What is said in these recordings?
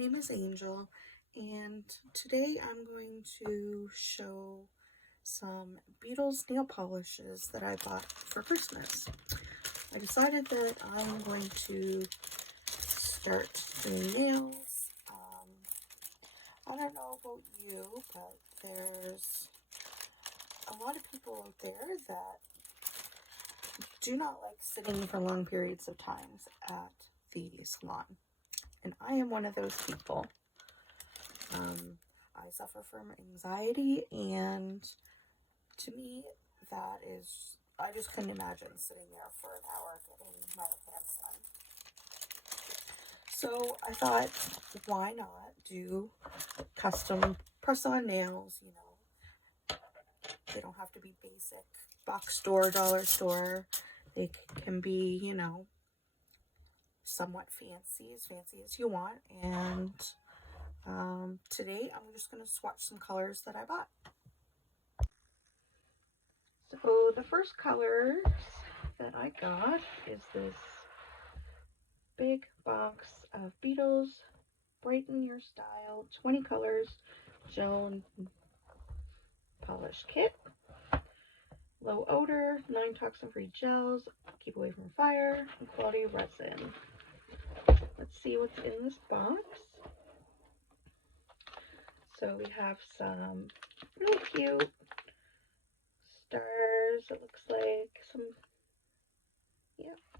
name is Angel, and today I'm going to show some Beetles nail polishes that I bought for Christmas. I decided that I'm going to start doing nails. I don't know about you, but there's a lot of people out there that do not like sitting for long periods of times at the salon. And I am one of those people. I suffer from anxiety, and to me, that is, I just couldn't imagine sitting there for an hour getting my hands done. So I thought, why not do custom press-on nails, They don't have to be basic box store, dollar store. They can be, somewhat fancy as you want. And today I'm just going to swatch some colors that I bought. So the first color that I got is this big box of Beetles Brighten Your Style 20 colors gel polish kit. Low odor, 9 toxin-free gels, keep away from fire, and quality resin. Let's see what's in this box. So we have some really cute stars. It looks like some,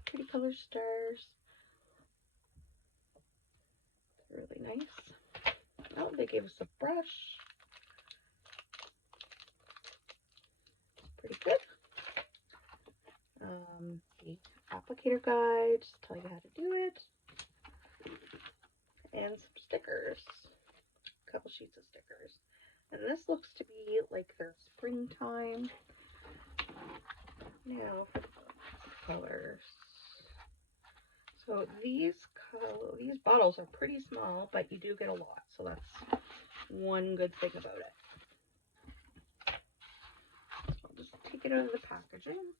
pretty color stars. Really nice. Oh, they gave us a brush. Pretty good. The applicator guide, just tell you how to do it. And some stickers. A couple sheets of stickers. And this looks to be like their springtime. Now for the colors. So these bottles are pretty small, but you do get a lot. So that's one good thing about it. So I'll just take it out of the packaging.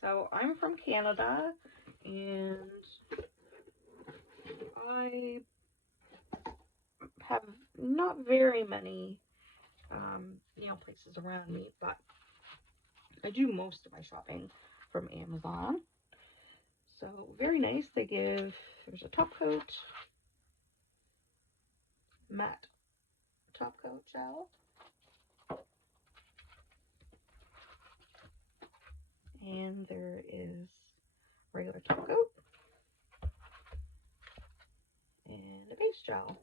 So I'm from Canada, and I have not very many nail places around me, but I do most of my shopping from Amazon. So very nice. There's a top coat, matte top coat gel, and there is regular top coat and a base gel.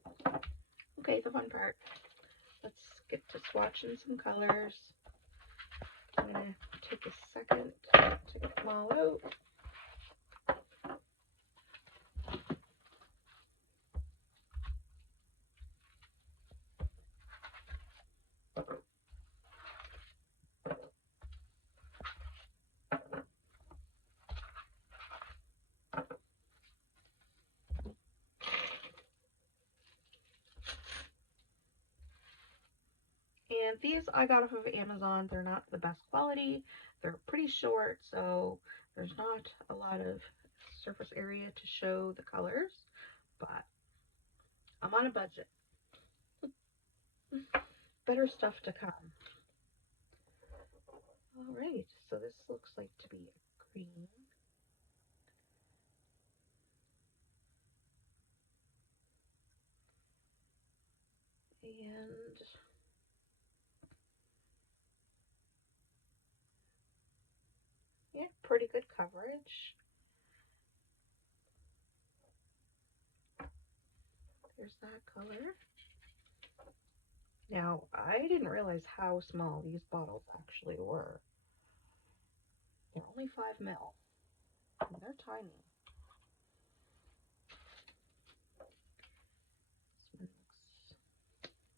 Okay, the fun part. Let's get to swatching some colors. I'm gonna take a second to get them all out. And these I got off of Amazon. They're not the best quality. They're pretty short, so there's not a lot of surface area to show the colors, but I'm on a budget. Better stuff to come. Alright, so this looks like to be a green. And yeah, pretty good coverage. There's that color. Now, I didn't realize how small these bottles actually were. They're only 5 ml. And they're tiny.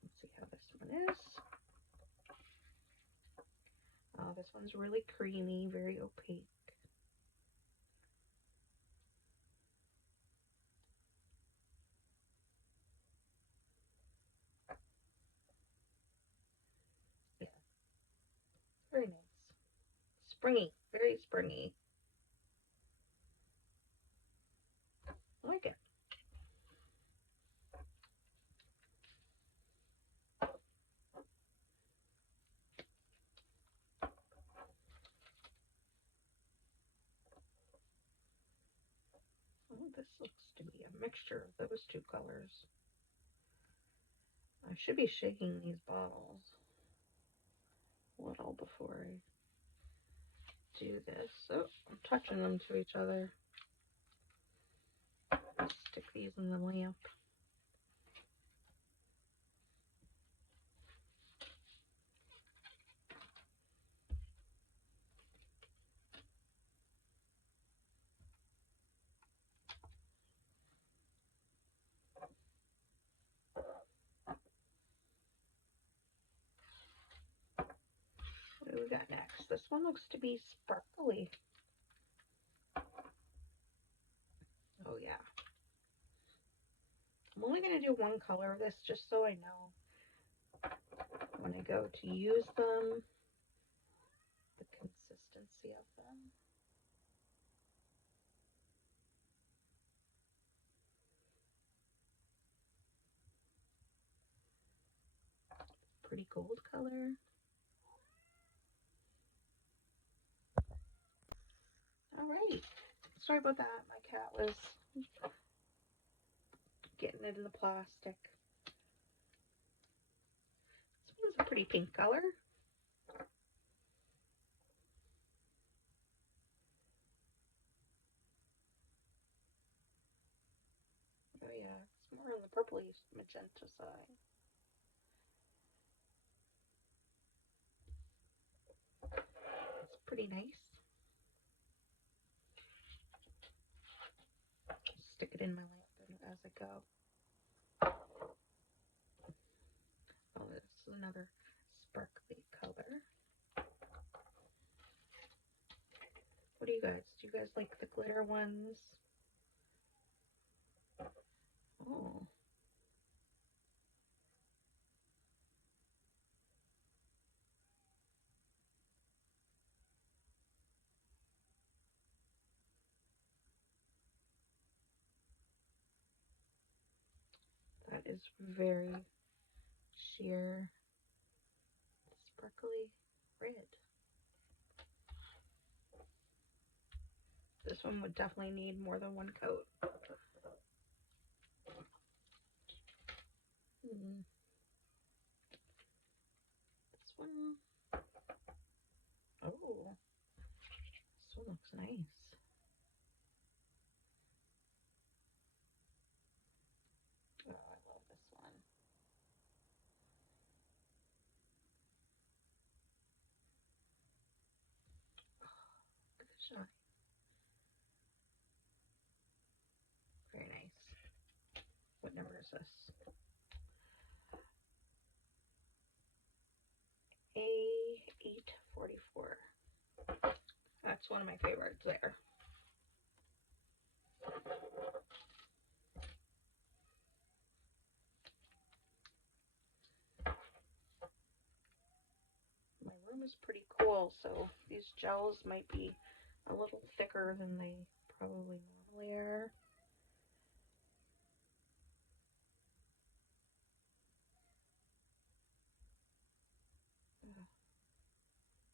Let's see how this one is. Oh, this one's really creamy, very opaque. Yeah, very nice. Springy, very springy. I like it. This looks to be a mixture of those two colors. I should be shaking these bottles a little before I do this. Oh, I'm touching them to each other. Stick these in the lamp. What do we got next? This one looks to be sparkly. Oh yeah. I'm only going to do one color of this just so I know when I go to use them, the consistency of them. Pretty gold color. Alright. Sorry about that. My cat was getting it in the plastic. This one's a pretty pink color. Oh yeah, it's more on the purpley magenta side. It's pretty nice. Stick it in my lamp as I go. Oh, this is another sparkly color. What do you guys? Do you guys like the glitter ones? Oh. That is very sheer, sparkly red. This one would definitely need more than one coat. This one, oh, this one looks nice. Oh, I love this one. Oh, look at the shine. Very nice. What number is this? A844. That's one of my favorites there. My room is pretty cool, so these gels might be a little thicker than they probably normally are.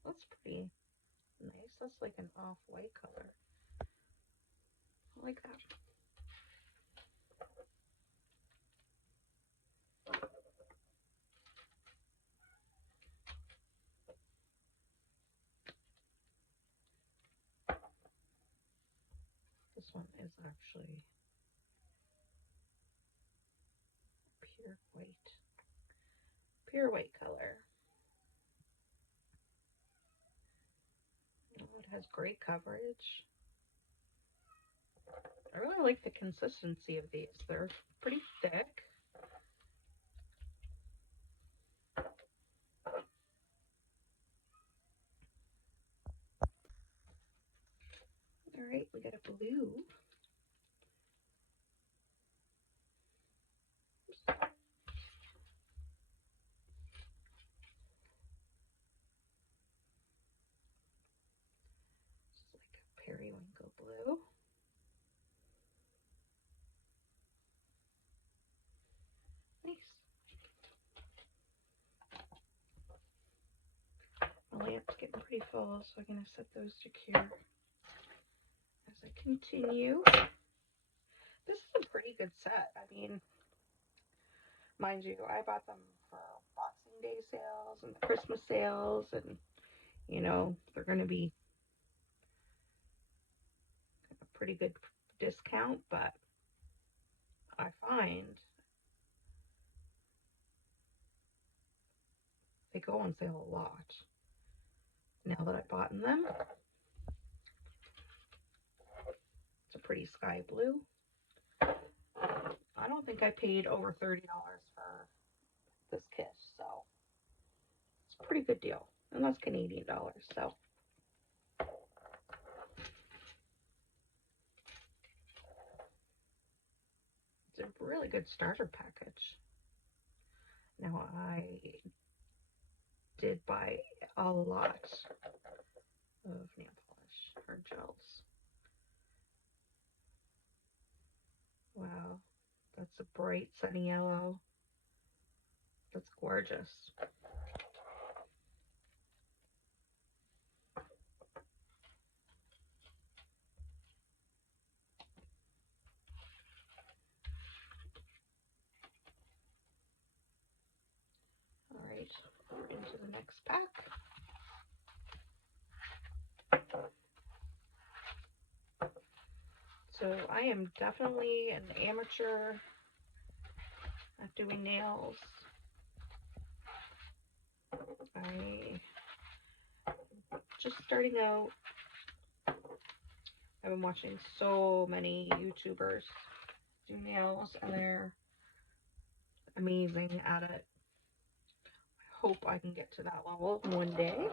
That's pretty nice. That's like an off-white color. I like that. This one is actually pure white. Pure white color. Oh, it has great coverage. I really like the consistency of these. They're pretty thick. All right, we got a blue. Oops. It's like a periwinkle blue. Nice. My lamp's getting pretty full, so I'm going to set those to cure as I continue. This is a pretty good set. I mean, mind you, I bought them for Boxing Day sales and Christmas sales, and you know, they're going to be a pretty good discount, but I find they go on sale a lot. Now that I've bought them, it's a pretty sky blue. I don't think I paid over $30 for this kit, so it's a pretty good deal. And that's Canadian dollars, so. It's a really good starter package. Now, I did buy a lot of nail polish or gels. Wow, that's a bright sunny yellow. That's gorgeous. All right, we're into the next pack. So I am definitely an amateur at doing nails. I just starting out. I've been watching so many YouTubers do nails, and they're amazing at it. I hope I can get to that level one day.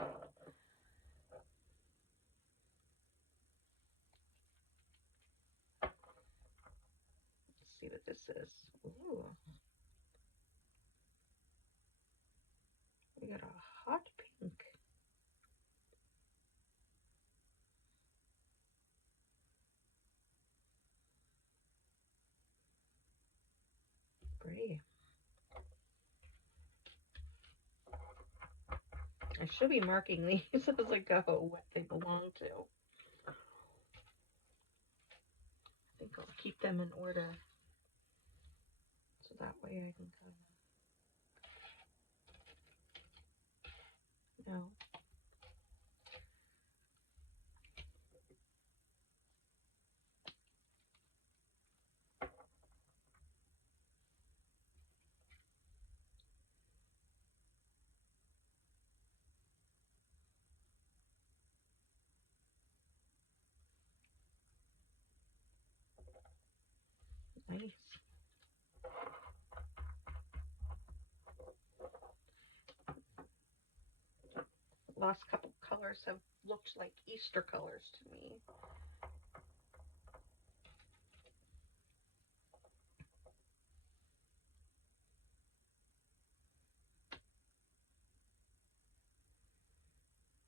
Let's see what this is. Ooh. We got a hot pink. Pretty. I should be marking these as I go what they belong to. I think I'll keep them in order so that way I can kind of know. Nice. Last couple colors have looked like Easter colors to me.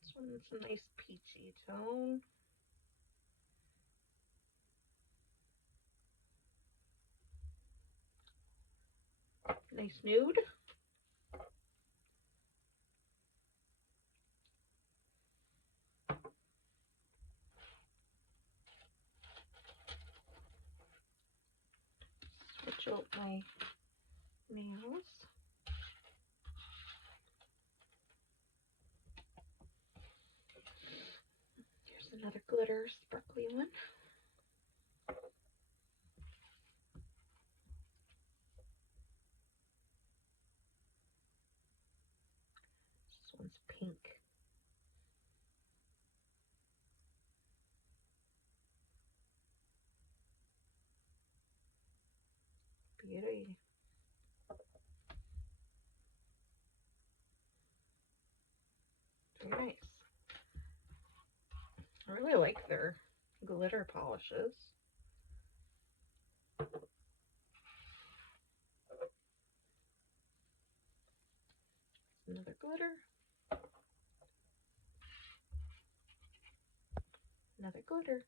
This one's a nice peachy tone. Nice nude. Switch out my nails. Here's another glitter sparkly one. This one's pink. Beauty. Very nice. I really like their glitter polishes. Another glitter. Another glitter.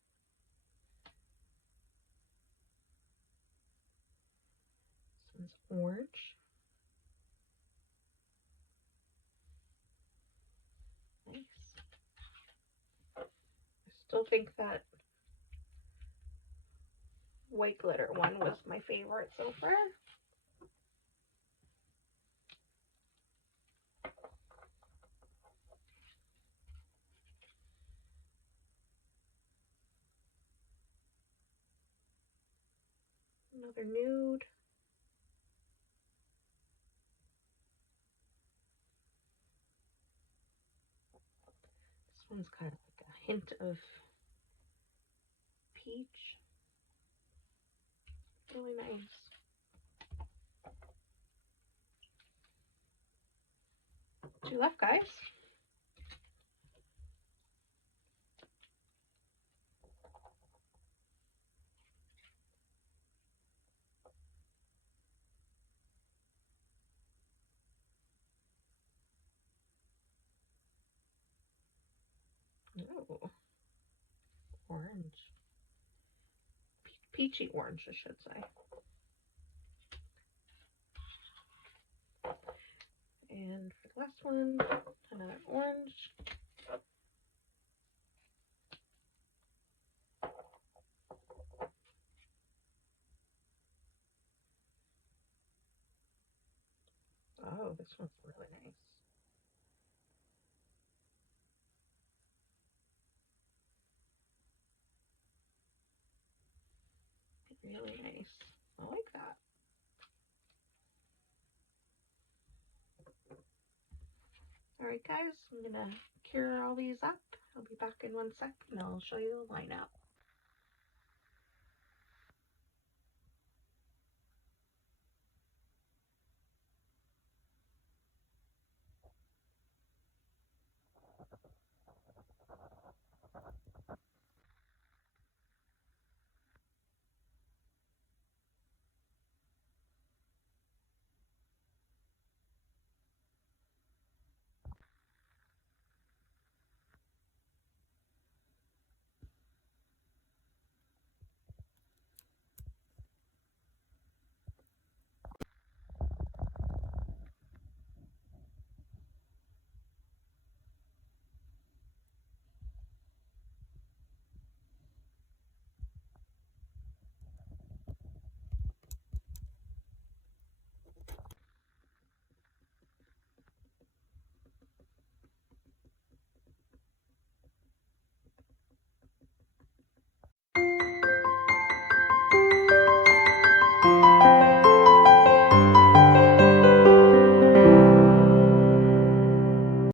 This one's orange. Nice. I still think that white glitter one was my favorite so far. Another nude. This one's kind of like a hint of peach. Really nice. Two left, guys. Oh, orange. Peachy orange, I should say. And for the last one, another orange. Oh, this one's really nice. Really nice. I like that. Alright guys, I'm gonna cure all these up. I'll be back in 1 sec and I'll show you the lineup.